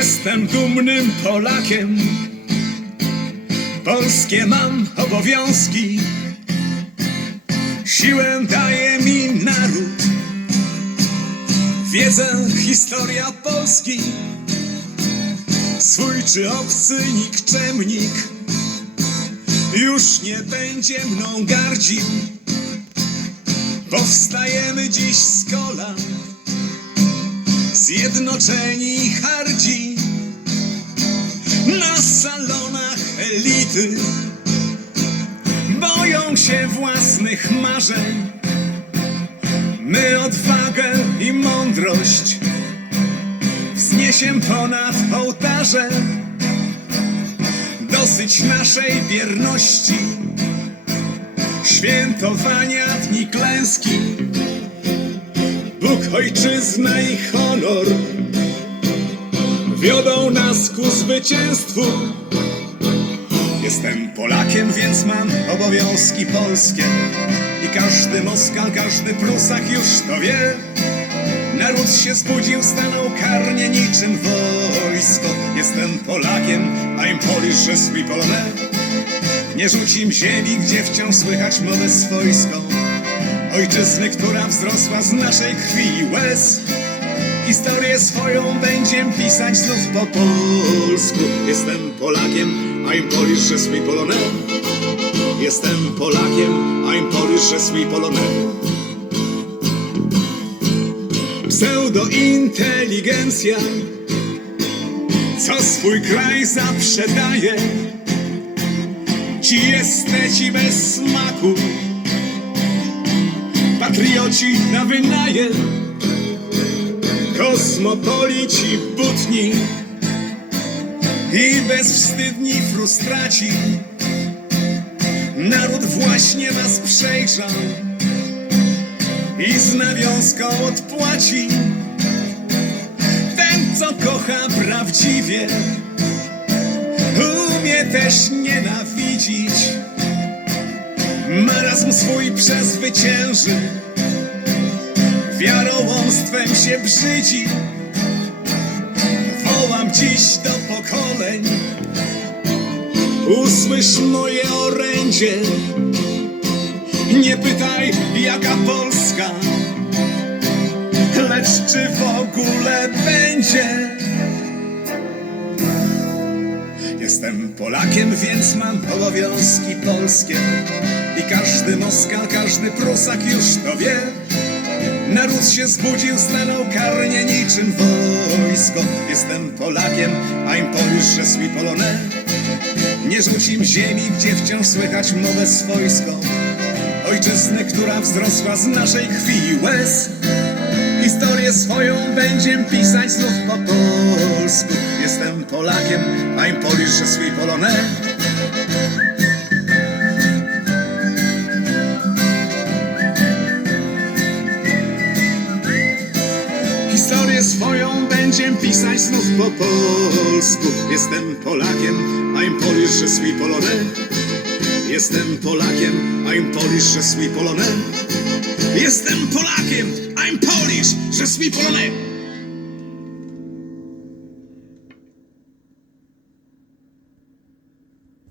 Jestem dumnym Polakiem. Polskie mam obowiązki. Siłę daje mi naród. Wiedzę, historia Polski. Swój czy obcy nikczemnik już nie będzie mną gardził. Powstajemy dziś z kolan, zjednoczeni hardzi. Na salonach elity boją się własnych marzeń. My odwagę i mądrość wzniesiem ponad ołtarze. Dosyć naszej bierności, świętowania dni klęski. Bóg, ojczyzna i honor wiodą nas ku zwycięstwu. Jestem Polakiem, więc mam obowiązki polskie. I każdy Moskal, każdy Prusak już to wie. Naród się zbudził, stanął karnie niczym wojsko. Jestem Polakiem, I'm Polish, je suis Polonais. Nie rzucim ziemi, gdzie wciąż słychać mowę swojską. Ojczyzny, która wzrosła z naszej krwi i łez. Historię swoją będziem pisać znów po polsku. Jestem Polakiem, I'm Polish, je suis Polonais. Jestem Polakiem, I'm Polish, je suis Polonais. Pseudointeligencja, co swój kraj zaprzedaje. Ci esteci bez smaku, patrioci na wynajem, kosmopolici butni i bezwstydni frustraci. Naród właśnie was przejrzał i z nawiązką odpłaci. Ten, co kocha prawdziwie, umie też nienawidzić. Marazm swój przezwycięży, wiarołomstwem się brzydzi. Wołam dziś do pokoleń, usłysz moje orędzie. Nie pytaj, jaka Polska, lecz czy w ogóle będzie. Jestem Polakiem, więc mam obowiązki polskie. I każdy Moskal, każdy Prusak już to wie. Naród się zbudził, stanął karnie niczym wojsko. Jestem Polakiem, I'm Polish, je suis Polonais. Nie rzucim ziemi, gdzie wciąż słychać mowę swojską. Ojczyzny, która wzrosła z naszej krwi i łez. Historię swoją będziem pisać znów po polsku. Jestem Polakiem, I'm Polish, suis Polonais. Historię swoją będziem pisać znów po polsku. Jestem Polakiem, I'm Polish, suis Polonais. Jestem Polakiem, I'm Polish, suis Polonais. Jestem Polakiem, I'm Polish, je suis Polonais.